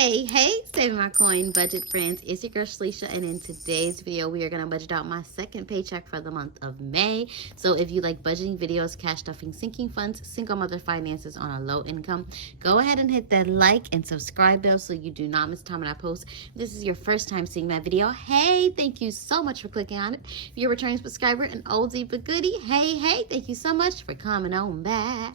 Hey, saving my coin budget friends. It's your girl Shalisha, and in today's video we are going to budget out my second paycheck for the month of May. So if you like budgeting videos, cash stuffing, sinking funds, single mother finances on a low income, go ahead and hit that like and subscribe bell so you do not miss time when I post. If this is your first time seeing my video, hey, thank you so much for clicking on it. If you're a returning subscriber, an oldie but goodie, hey, thank you so much for coming on back.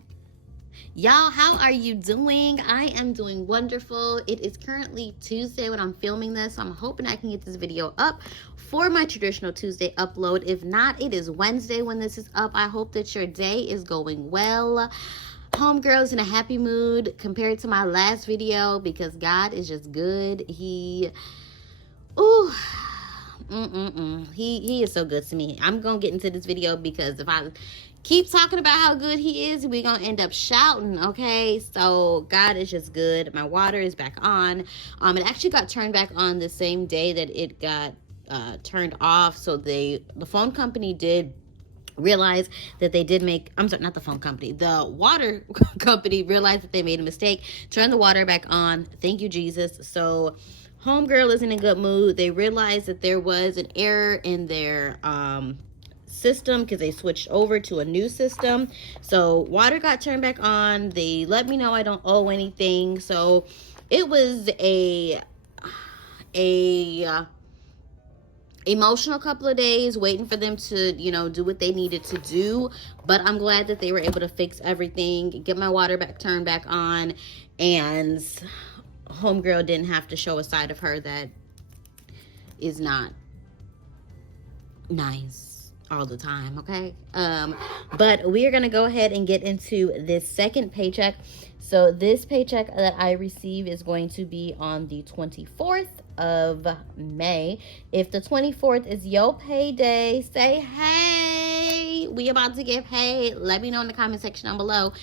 Y'all, how are you doing? I am doing wonderful. It is currently Tuesday when I'm filming this, so I'm hoping I can get this video up for my traditional Tuesday upload. If not, it is Wednesday when this is up. I hope that your day is going well. Homegirl's in a happy mood compared to my last video because God is just good. He is so good to me. I'm gonna get into this video because if I keep talking about how good he is, we're gonna end up shouting. Okay, so God is just good. My water is back on. It actually got turned back on the same day that it got turned off. So the phone company did realize that they did make, I'm sorry, not the phone company, the water company realized that they made a mistake, turned the water back on. Thank you, Jesus. So homegirl is in a good mood. They realized that there was an error in their system because they switched over to a new system. So water got turned back on. They let me know I don't owe anything. So it was a emotional couple of days waiting for them to, do what they needed to do. But I'm glad that they were able to fix everything, get my water turned back on, and homegirl didn't have to show a side of her that is not nice all the time. Okay, but we are gonna go ahead and get into this second paycheck. So this paycheck that I receive is going to be on the 24th of May. If the 24th is your payday, say hey, we about to get paid. Let me know in the comment section down below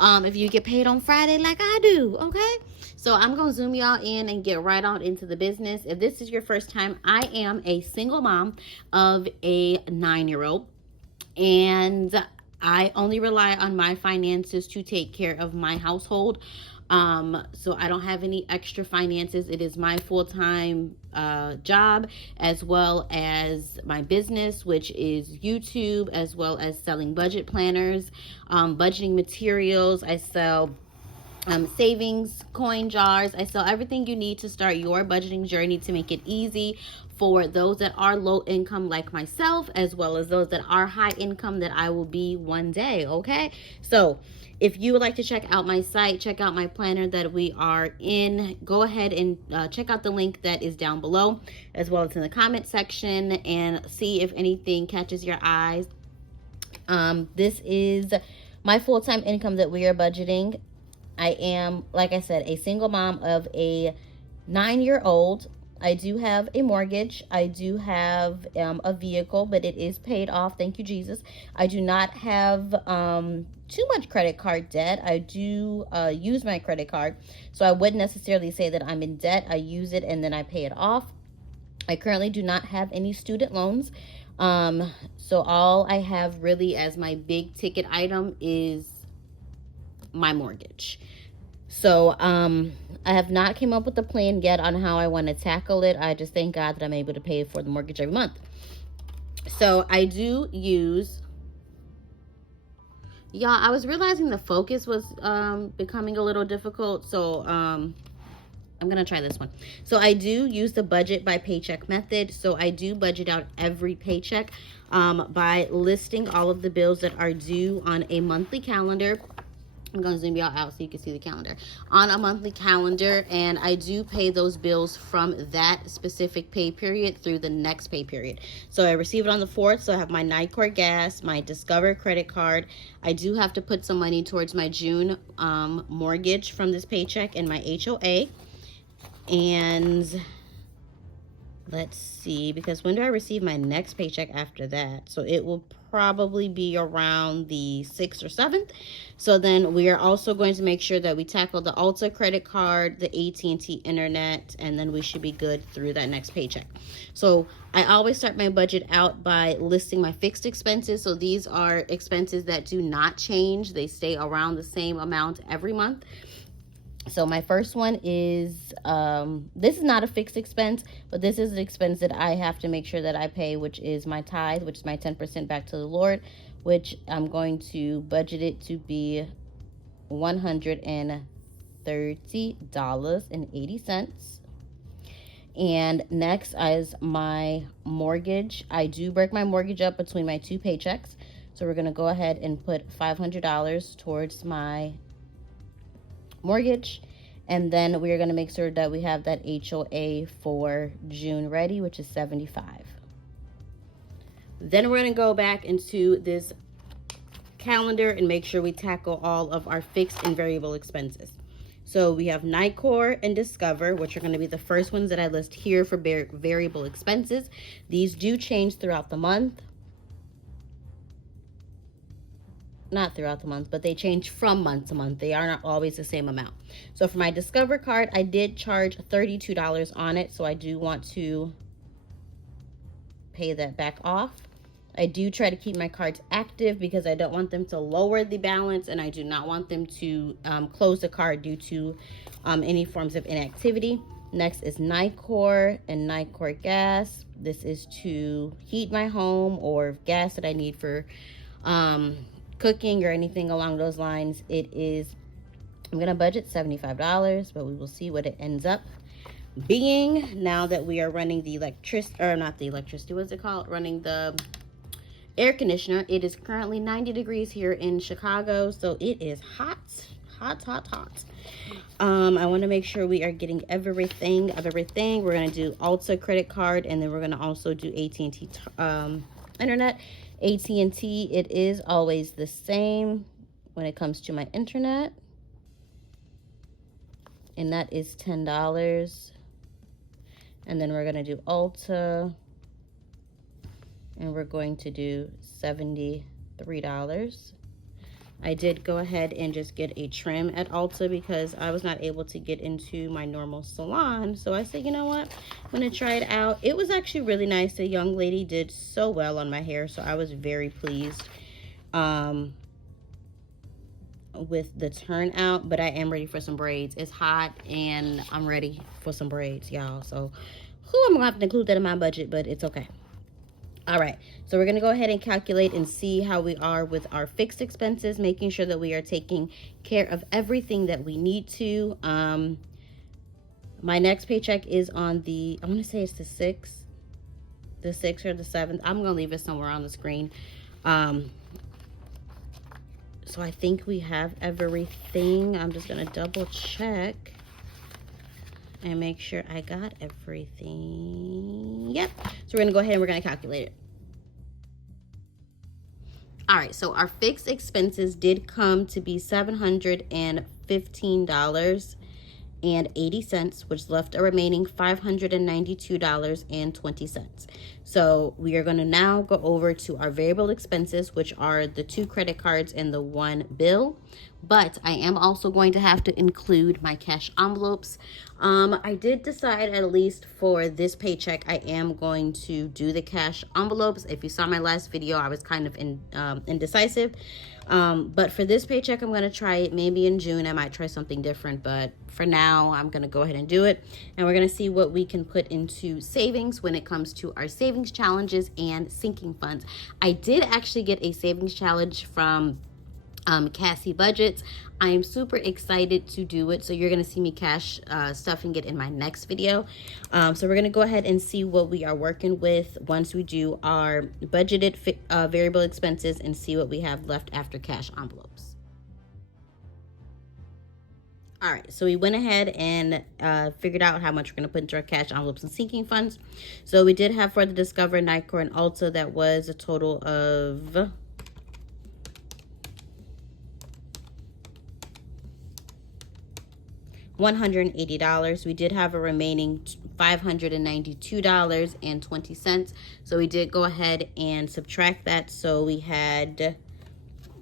if you get paid on Friday like I do. Okay, so I'm gonna zoom y'all in and get right on into the business. If this is your first time, I am a single mom of a 9-year-old, and I only rely on my finances to take care of my household. So I don't have any extra finances. It is my full-time job, as well as my business, which is YouTube, as well as selling budget planners, budgeting materials. I sell savings coin jars. I sell everything you need to start your budgeting journey to make it easy for those that are low income like myself, as well as those that are high income that I will be one day. Okay, so if you would like to check out my site, check out my planner that we are in, go ahead and check out the link that is down below, as well as in the comment section, and see if anything catches your eyes. This is my full-time income that we are budgeting. I am, like I said, a single mom of a 9-year-old. I do have a mortgage. I do have a vehicle, but it is paid off. Thank you, Jesus. I do not have too much credit card debt. I do use my credit card, so I wouldn't necessarily say that I'm in debt. I use it and then I pay it off. I currently do not have any student loans. So all I have really as my big ticket item is my mortgage. So I have not came up with a plan yet on how I want to tackle it. I just thank God that I'm able to pay for the mortgage every month. So I do use, y'all, I was realizing the focus was becoming a little difficult, so I'm gonna try this one. So I do use the budget by Paycheck Method. So I do budget out every paycheck by listing all of the bills that are due on a monthly calendar. I'm going to zoom y'all out so you can see the calendar. On a monthly calendar, and I do pay those bills from that specific pay period through the next pay period. So I receive it on the 4th, so I have my NICOR gas, my Discover credit card. I do have to put some money towards my June mortgage from this paycheck and my HOA. And let's see, because when do I receive my next paycheck after that? So it will probably be around the 6th or 7th. So then we are also going to make sure that we tackle the Ulta credit card, the AT&T internet, and then we should be good through that next paycheck. So I always start my budget out by listing my fixed expenses. So these are expenses that do not change. They stay around the same amount every month. So my first one is, this is not a fixed expense, but this is an expense that I have to make sure that I pay, which is my tithe, which is my 10% back to the Lord, which I'm going to budget it to be $130.80. And next is my mortgage. I do break my mortgage up between my two paychecks. So we're going to go ahead and put $500 towards my mortgage. And then we are going to make sure that we have that HOA for June ready, which is $75. Then we're going to go back into this calendar and make sure we tackle all of our fixed and variable expenses. So we have Nightcore and Discover, which are going to be the first ones that I list here for variable expenses. These do change throughout the month. Not throughout the month, but they change from month to month. They are not always the same amount. So for my Discover card, I did charge $32 on it, so I do want to pay that back off. I do try to keep my cards active because I don't want them to lower the balance, and I do not want them to close the card due to any forms of inactivity. Next is Nightcore and Nightcore gas. This is to heat my home or gas that I need for cooking or anything along those lines. It is, I'm going to budget $75, but we will see what it ends up being now that we are running the running the air conditioner. It is currently 90 degrees here in Chicago, so it is hot. I want to make sure we are getting everything. We're going to do Ulta credit card, and then we're going to also do AT&T internet. AT&T, it is always the same when it comes to my internet, and that is $10. And then we're going to do Ulta, and we're going to do $73. I did go ahead and just get a trim at Ulta because I was not able to get into my normal salon. So I said, you know what? I'm going to try it out. It was actually really nice. The young lady did so well on my hair, so I was very pleased with the turnout. But I am ready for some braids. It's hot, and I'm ready for some braids, y'all. So I'm going to have to include that in my budget, but it's okay. All right, so we're going to go ahead and calculate and see how we are with our fixed expenses, making sure that we are taking care of everything that we need to. My next paycheck is on the, I want to say it's the 6th or the 7th. I'm going to leave it somewhere on the screen. So I think we have everything. I'm just going to double check and make sure I got everything. Yep. So we're going to go ahead and we're going to calculate it. All right, so our fixed expenses did come to be $715.80, which left a remaining $592.20. So we are going to now go over to our variable expenses, which are the 2 credit cards and the 1 bill. But I am also going to have to include my cash envelopes. I did decide, at least for this paycheck, I am going to do the cash envelopes. If you saw my last video, I was kind of indecisive. But for this paycheck, I'm going to try it. Maybe in June, I might try something different. But for now, I'm going to go ahead and do it. And we're going to see what we can put into savings when it comes to our savings challenges and sinking funds. I did actually get a savings challenge from Cassie Budgets. I am super excited to do it, so you're going to see me stuffing it in my next video. So we're going to go ahead and see what we are working with once we do our budgeted variable expenses and see what we have left after cash envelopes. All right, so we went ahead and figured out how much we're going to put into our cash envelopes and sinking funds. So we did have for the Discover, Nightcore, and Ulta, that was a total of $180. We did have a remaining $592.20. So we did go ahead and subtract that. So we had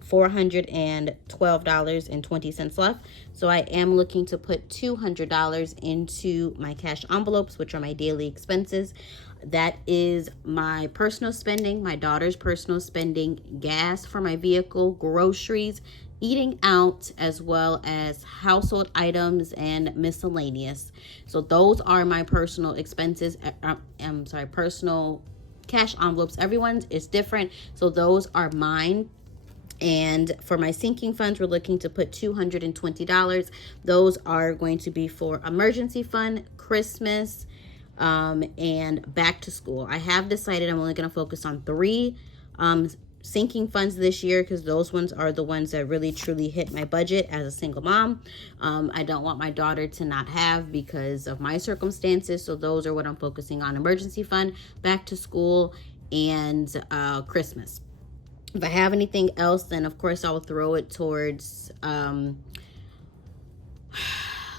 $412.20 left. So I am looking to put $200 into my cash envelopes, which are my daily expenses. That is my personal spending, my daughter's personal spending, gas for my vehicle, groceries, eating out, as well as household items and miscellaneous. So those are my personal expenses. Personal cash envelopes. Everyone's is different, so those are mine. And for my sinking funds, we're looking to put $220. Those are going to be for emergency fund, Christmas, and back to school. I have decided I'm only going to focus on 3 sinking funds this year, because those ones are the ones that really truly hit my budget as a single mom. I don't want my daughter to not have because of my circumstances, so those are what I'm focusing on: emergency fund, back to school, and Christmas. If I have anything else, then of course I'll throw it towards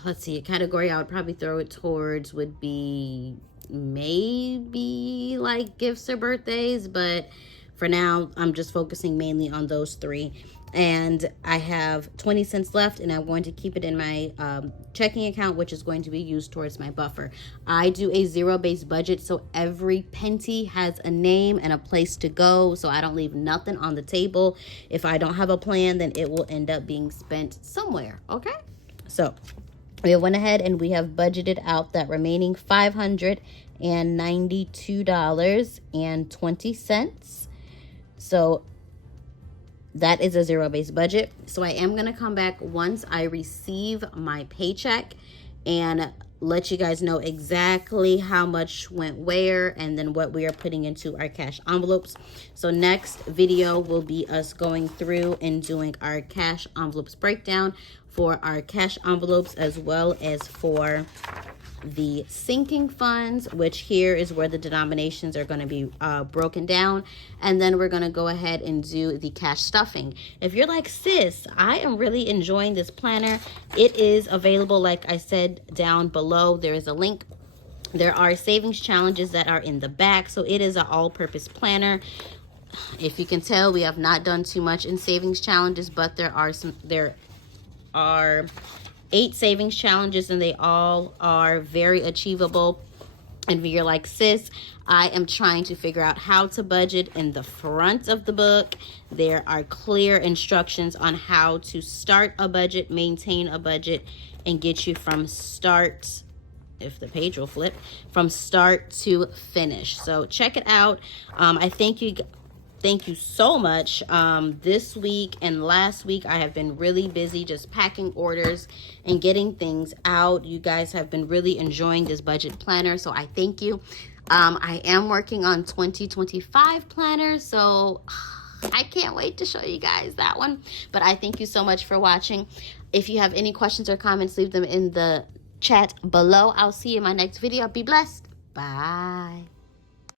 let's see, a category I would probably throw it towards would be maybe like gifts or birthdays, but for now I'm just focusing mainly on those 3. And I have 20 cents left, and I'm going to keep it in my checking account, which is going to be used towards my buffer. I do a zero-based budget, so every penny has a name and a place to go, so I don't leave nothing on the table. If I don't have a plan, then it will end up being spent somewhere, okay? So we went ahead and we have budgeted out that remaining $592.20. So that is a zero-based budget. So I am going to come back once I receive my paycheck and let you guys know exactly how much went where, and then what we are putting into our cash envelopes. So next video will be us going through and doing our cash envelopes breakdown for our cash envelopes, as well as for the sinking funds, which here is where the denominations are going to be broken down. And then we're going to go ahead and do the cash stuffing. If you're like, sis, I am really enjoying this planner, it is available, like I said, down below. There is a link. There are savings challenges that are in the back, so it is an all-purpose planner. If you can tell, we have not done too much in savings challenges, but there are 8 savings challenges, and they all are very achievable. And if you're like, sis, I am trying to figure out how to budget, in the front of the book there are clear instructions on how to start a budget, maintain a budget, and get you from start, if the page will flip, from start to finish. So check it out. Thank you so much. This week and last week, I have been really busy just packing orders and getting things out. You guys have been really enjoying this budget planner, so I thank you. I am working on 2025 planners, so I can't wait to show you guys that one. But I thank you so much for watching. If you have any questions or comments, leave them in the chat below. I'll see you in my next video. Be blessed. Bye.